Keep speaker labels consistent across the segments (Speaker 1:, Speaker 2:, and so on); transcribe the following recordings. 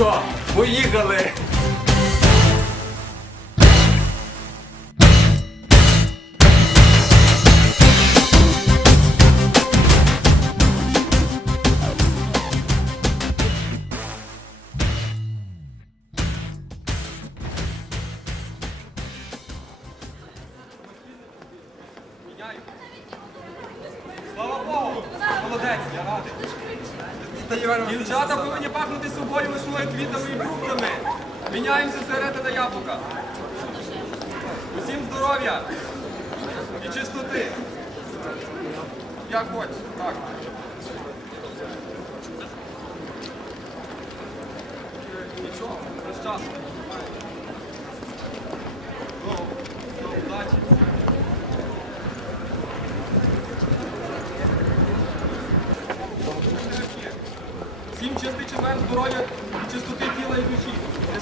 Speaker 1: що, поїхали.
Speaker 2: Слава Богу! Молодець, я радий. Дівчата повинні пахнути собою весною квітами і фруктами. Міняємося сигарети на яблука. Усім здоров'я і чистоти. Як хочеш, так. Нічого, без часу. Удачі. Всім чистий четвер, здоров'я, і чистоти тіла і душі.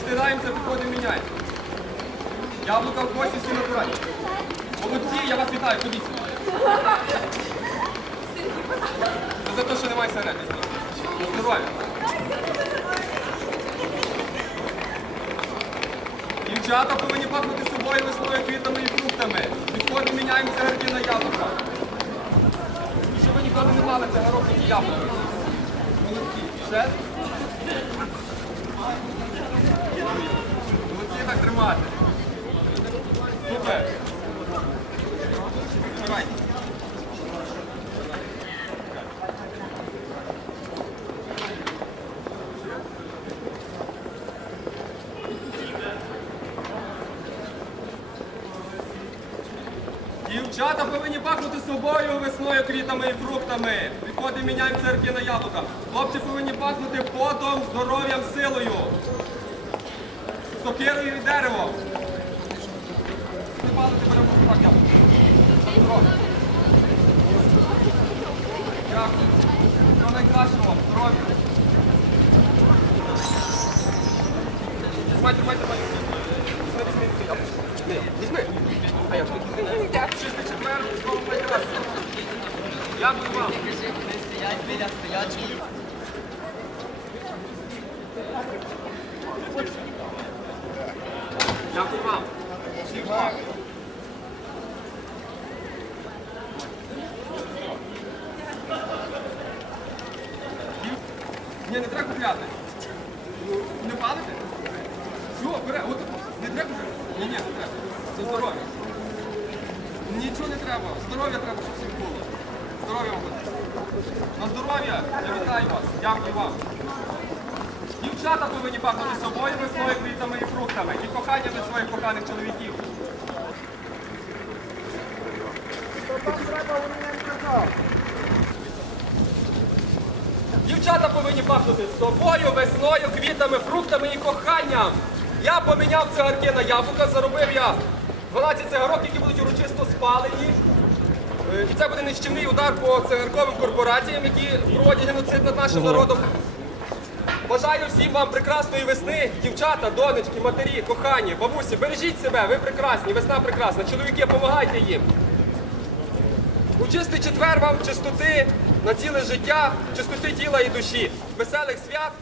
Speaker 2: Не стидаємося, виходимо, міняємо. Яблука в косі всі натуральні. Молодці, я вас вітаю, ходіть сюди. Це за те, що немає сигарети. На здоров'я. Дівчата повинні пахнути собою весною квітами і фруктами. Відходимо, міняємо цигарки на яблука. Щоб ви ніколи не мали цигарок і яблука. Молодці. Ще? Молодці так тримати. Супер. Дівчата повинні пахнути собою весною квітами і фруктами. Відходимо, міняємо церкви на яблука. Хлопці повинні пахнути потом, здоров'ям, силою. Сокирою і деревом. Не. Дякую. Всього найкращого. Здоров'я. Тримай, тримай, тримай. Візьми, візьми, візьми яблуко. Ні, візьми. Я Чистий. Дякую вам. Дякую вам. Ні, не треба купляти. Ну, Не палите? Все, бере, от не треба купляти. Ні, ні, не треба. Це здоров'я. Нічого не треба. Здоров'я треба, щоб всім було. Здоров'я вам. На здоров'я. Я вітаю вас. Дякую вам. Дівчата повинні пахнути собою весною, квітами і фруктами і коханням від своїх коханих чоловіків. Дівчата повинні пахнути собою, весною, квітами, фруктами і коханням. Я поміняв цигарки на яблука, заробив я 12 цигарок, які будуть урочисто спалені. Е, І це буде нищівний удар по цигарковим корпораціям, які проводять геноцид над нашим народом. Бажаю всім вам прекрасної весни, дівчата, донечки, матері, кохані, бабусі, бережіть себе, ви прекрасні, весна прекрасна, чоловіки, допомагайте їм. У чистий четвер вам чистоти на ціле життя, чистоти тіла і душі, веселих свят